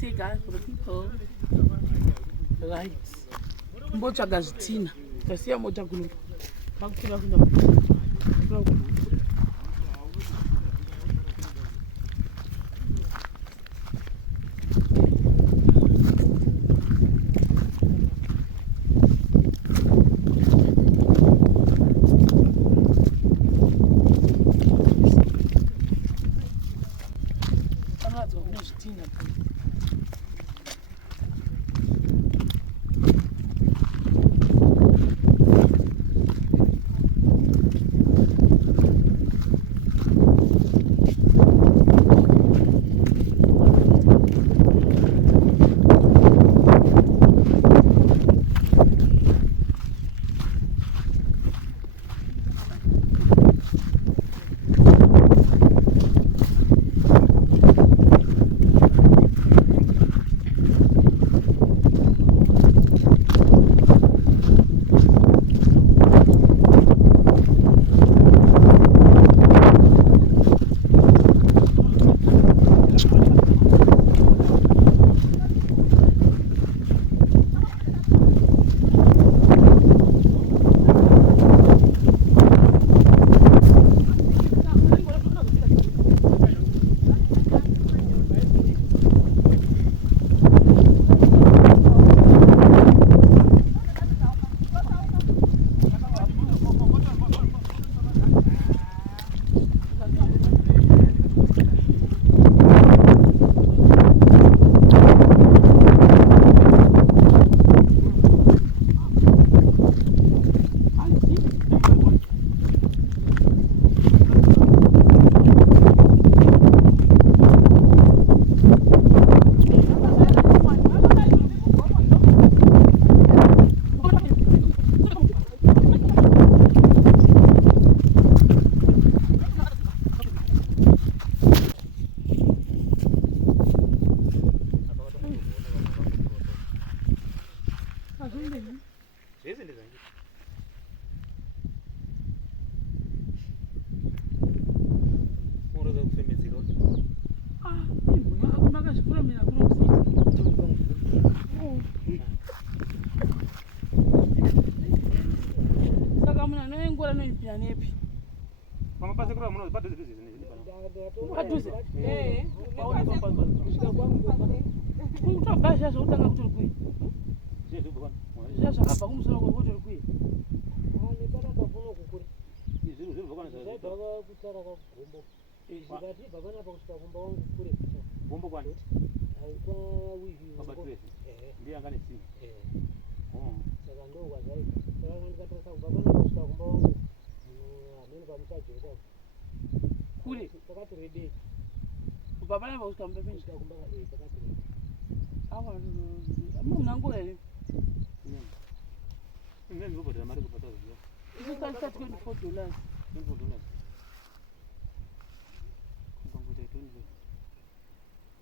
say guys for the people. Right. Mbotsvaga zvitina. Tasiya mota kuno. Pakukwira kuno.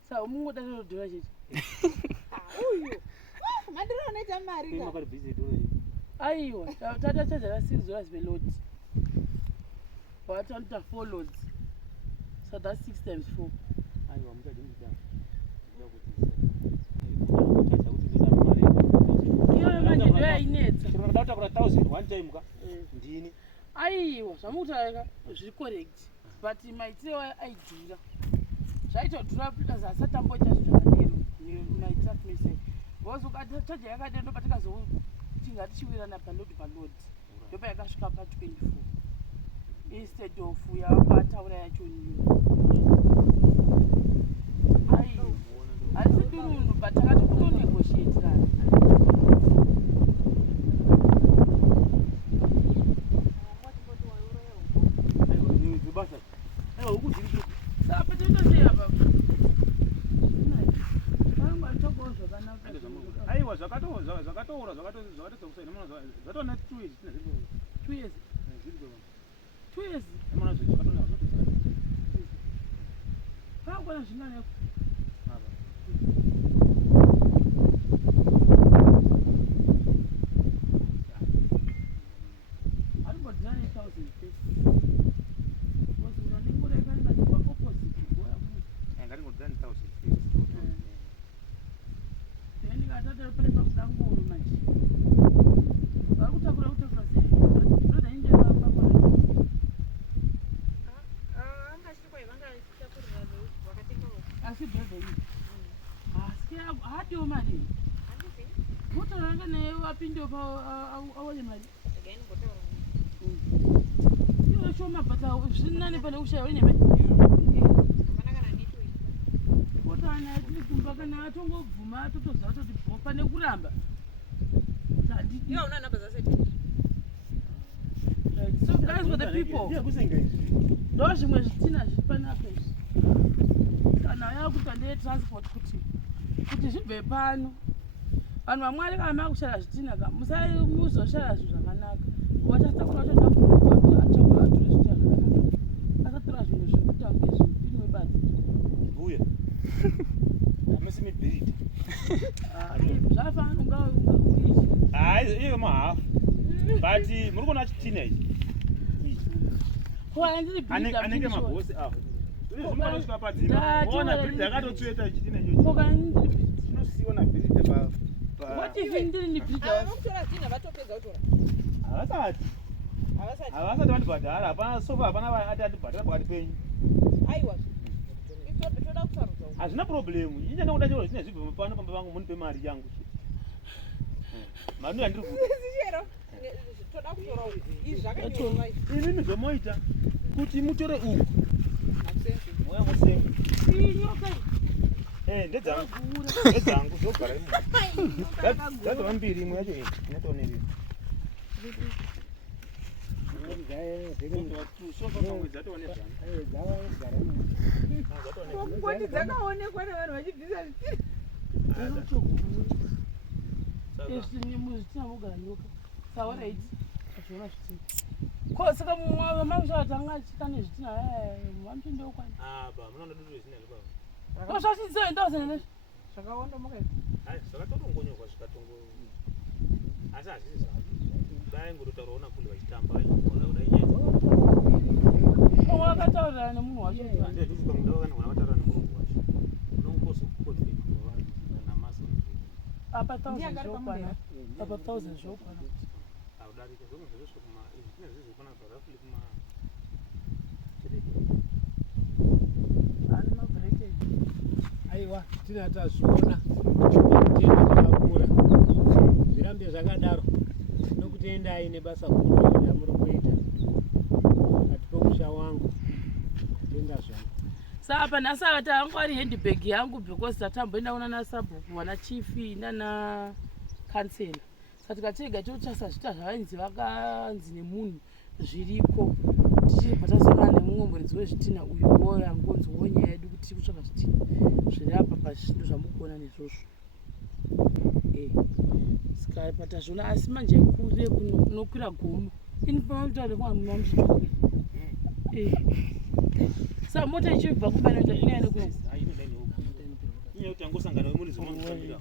So, mungu tano dola cheti. Huyu. Madira unaita Marika. Mimi busy dola. Aiwa, tata chaja la 6 dollars per load. But on the 4 loads. So that's 6 times 4. Aiwa, mtaje mjana. Iyo manje ndoya inetsa. Tunadata kuna 1000 one time ka. Ndini. Aiwa, zvamutaika zviri correct. But maitiro aidhura. Zvaitodhura because asatamboita zvakadero. Maitira mese. Bozo chaja yakadendo patikazo tinga tichiwirana paload. Ndopa yakasvika pa 24. Instead of yakataura yacho niyo. Aiwa. Asi durundu but takati kuto negotiate kana. Aiwa, zvakatoura zvakatokusai nemwana zvatona 2 years. 2 years. 2 years. Emwana zvakatona zvakatokusai. Pakona zvingana yako. asi hadiwo mari moto ranga naye wapinde pa aone mari iwe shoma bata zvinani pane ushaya ine mari otana atikumba kana atongobvuma atotoziva toti bhopa nekuramba so guys for the people ndo zvimwe zvitina zviri panapa izvi kana yakuita ndeyetransport kuti zvibve pano vanhu vamwari kana makushara zvitina ka muzoshara zvinhu zvakanaka vachatakura todakuature zvitina zvakanaka asatora zvimwe zvekutanga zvipini webadzi uye amesi mibhirita zvafanira hayi iwe mahafu but muri kuona chitina ichi anenge mabhosi avo zvimanosvika padzima ona bhirita yakatotsveta chitina ichocho inosiona bhirita havasati vandibhadhara hapana sofa hapana ati atibhadhara pakati penyu hazvina problemu ichanga kuda chiro zvine zvibva pano pamba vangu munipe mari yangu mari yandiri inini zvomoita kuti mutore uku moya musenga ndedzangu zogara dzadzova mbiri imwe yacho inatooneriwa ngoti dzakaonekwa nevanhu vachibvisa muzvitina mogara nyoka saoraiti azviona zvitina saka mamushavatanga achika nezvitina vamupindeokwana zvasvitseendauzenene zvakawanda muka zvakatotongonyorwa zvikatongo asi hazvisi vaingototauraona kule vachitamba wakataurira nemunhu wacho vataura nemunhu wacho unongozokotenamasa apa 1000 zvokwana apa 1000 zvokwana audarika zvomwe zvesvo kuma izvi zvinezvizvokwana parafuli kuma ani mabrekeji aiwa tina tazviona kutenda zvakakura zvirambe zvakadaro nokutendai nebasa guru ramuri kuita kati pokusha wangu kutenda zvangu sapa nhasi akati hangu ari handbag yangu because tatamboendaona nasabhuku wana chifi nana kansela saka tikatega totsvasa zvita zvavanzi vakanzi nemunhu zviriko tichibva tasangana nemumwe muridzi wezvitina uyuwo yangonziwo nyaya yedu kuti tiri kutsvaka zvitina zviri apa pazvindo zvamukuona nezvozvo saka patazviona asi manje kure kunokwira gomo ini pamavitaure kwamumamuchitsvaka saka mota ichibva kubanoita inoenda kunezi inyaya kuti angosangana wemuridzi unomuambira